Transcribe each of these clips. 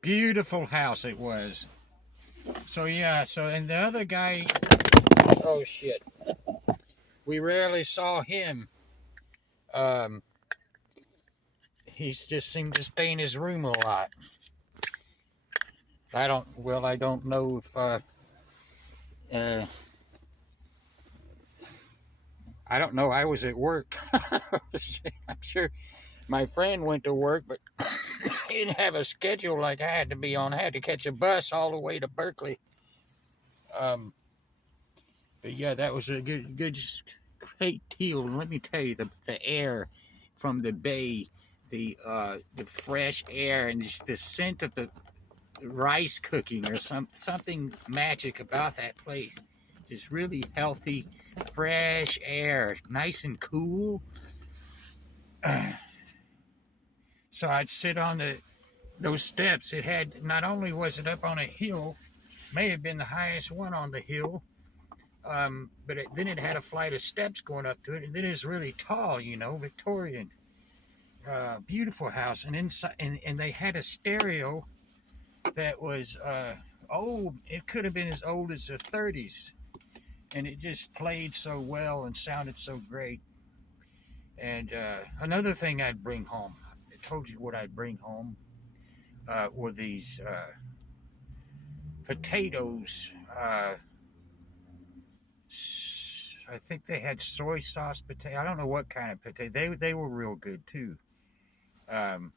Beautiful house it was. So yeah, and the other guy, oh shit, we rarely saw him. Um, he just seemed to stay in his room a lot. I don't know if, uh, I don't know, I was at work. I'm sure my friend went to work, but he didn't have a schedule like I had to be on. I had to catch a bus all the way to Berkeley. Um, but yeah, that was a great deal. And let me tell you, the air from the bay, the fresh air, and just the scent of the rice cooking, or something magic about that place. Just really healthy, fresh air, nice and cool. So I'd sit on those steps. It had, not only was it up on a hill, may have been the highest one on the hill, but then it had a flight of steps going up to it, and then it's really tall, Victorian, beautiful house. And inside, and they had a stereo that was old. It could have been as old as the 30s, and it just played so well and sounded so great. And another thing I'd bring home, I told you what I'd bring home, were these potatoes. I think they had soy sauce potato. I don't know what kind of potato. They were real good too. Um,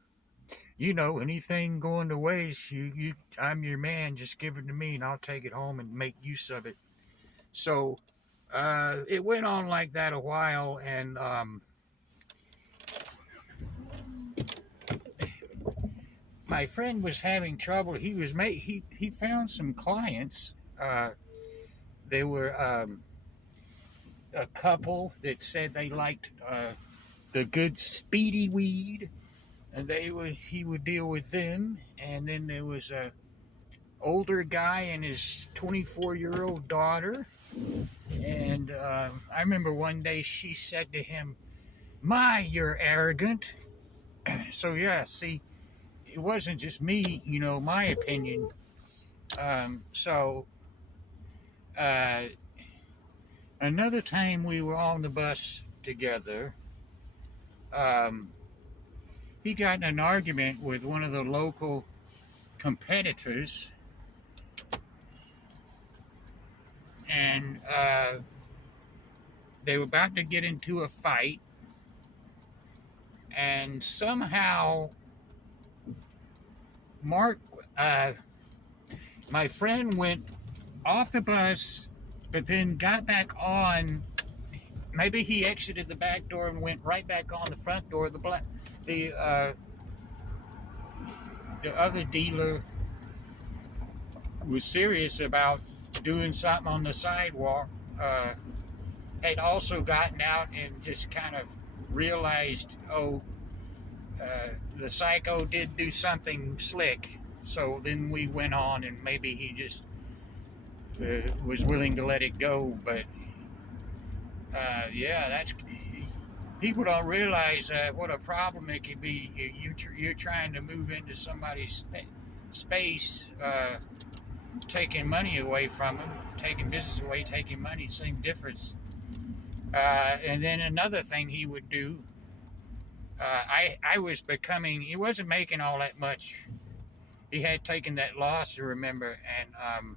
anything going to waste, I'm your man. Just give it to me, and I'll take it home and make use of it. So it went on like that a while, and my friend was having trouble. He found some clients. They were a couple that said they liked the good speedy weed, and he would deal with them. And then there was a older guy and his 24-year-old daughter. And I remember one day she said to him, "My, you're arrogant." So yeah, see, it wasn't just me, my opinion. So uh, another time we were on the bus together, um, he got in an argument with one of the local competitors, and they were about to get into a fight, and somehow Mark, my friend, went off the bus, but then got back on. Maybe he exited the back door and went right back on the front door. The other dealer was serious about doing something on the sidewalk. Had also gotten out and just kind of realized, the psycho did do something slick. So then we went on, and maybe he just was willing to let it go. But yeah, that's, people don't realize what a problem it can be. You're trying to move into somebody's space, taking money away from them, taking business away, taking money, same difference. And then another thing he would do, I was becoming, he wasn't making all that much. He had taken that loss, you remember, and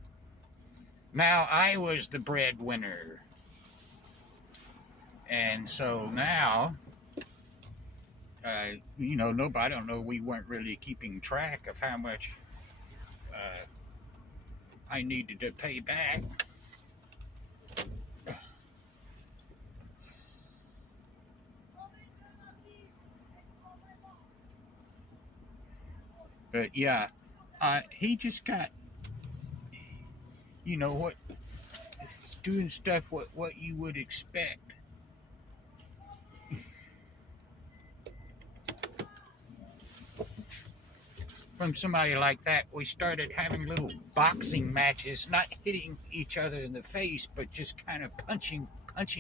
now I was the breadwinner. And so now, nobody, I don't know, we weren't really keeping track of how much I needed to pay back. But yeah, he just got, what, doing stuff what you would expect. From somebody like that. We started having little boxing matches, not hitting each other in the face, but just kind of punching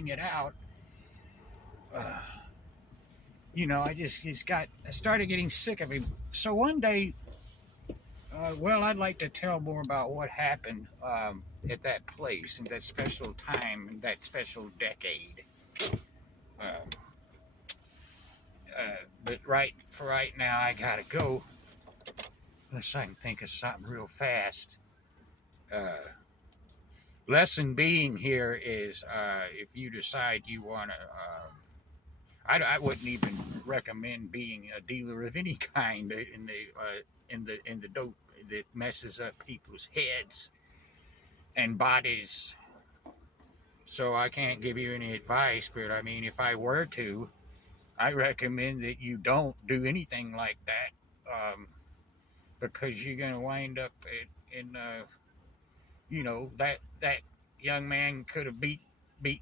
it out. I started getting sick of him. So one day, Well, I'd like to tell more about what happened at that place in that special time, in that special decade. Uh, but right now, I gotta go. Unless I can think of something real fast. Uh, Lesson being here is if you decide you want to, I wouldn't even recommend being a dealer of any kind in the dope that messes up people's heads and bodies. So I can't give you any advice, but I mean, if I were to, I recommend that you don't do anything like that, because you're gonna wind up in that young man could have beat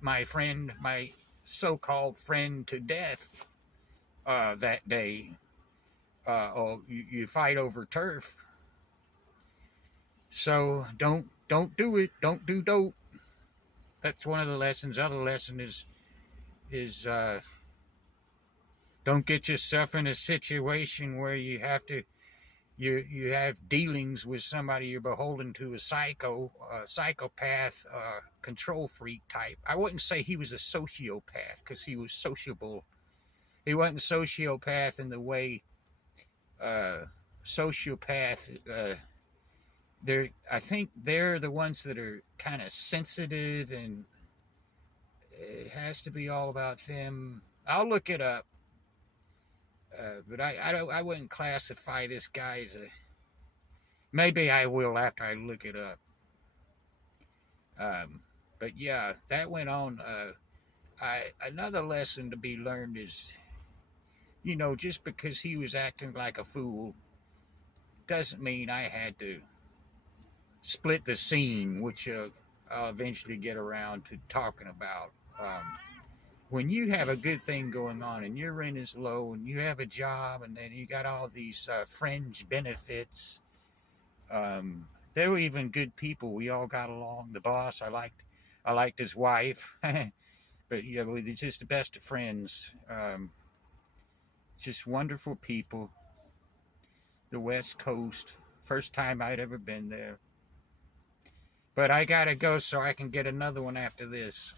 my so-called friend to death that day. Or you fight over turf. So don't do it. Don't do dope. That's one of the lessons. Other lesson is don't get yourself in a situation where you have dealings with somebody you're beholden to, a psychopath, control freak type. I wouldn't say he was a sociopath because he was sociable. He wasn't a sociopath in the way sociopath. I think they're the ones that are kind of sensitive, and it has to be all about them. I'll look it up, but I wouldn't classify this guy as a. Maybe I will after I look it up. But yeah, that went on. Another lesson to be learned is, just because he was acting like a fool doesn't mean I had to split the scene, which I'll eventually get around to talking about. When you have a good thing going on and your rent is low and you have a job and then you got all these fringe benefits, they were even good people. We all got along. The boss, I liked his wife, but yeah, we're just the best of friends. Just wonderful people. The West Coast, first time I'd ever been there. But I gotta go so I can get another one after this.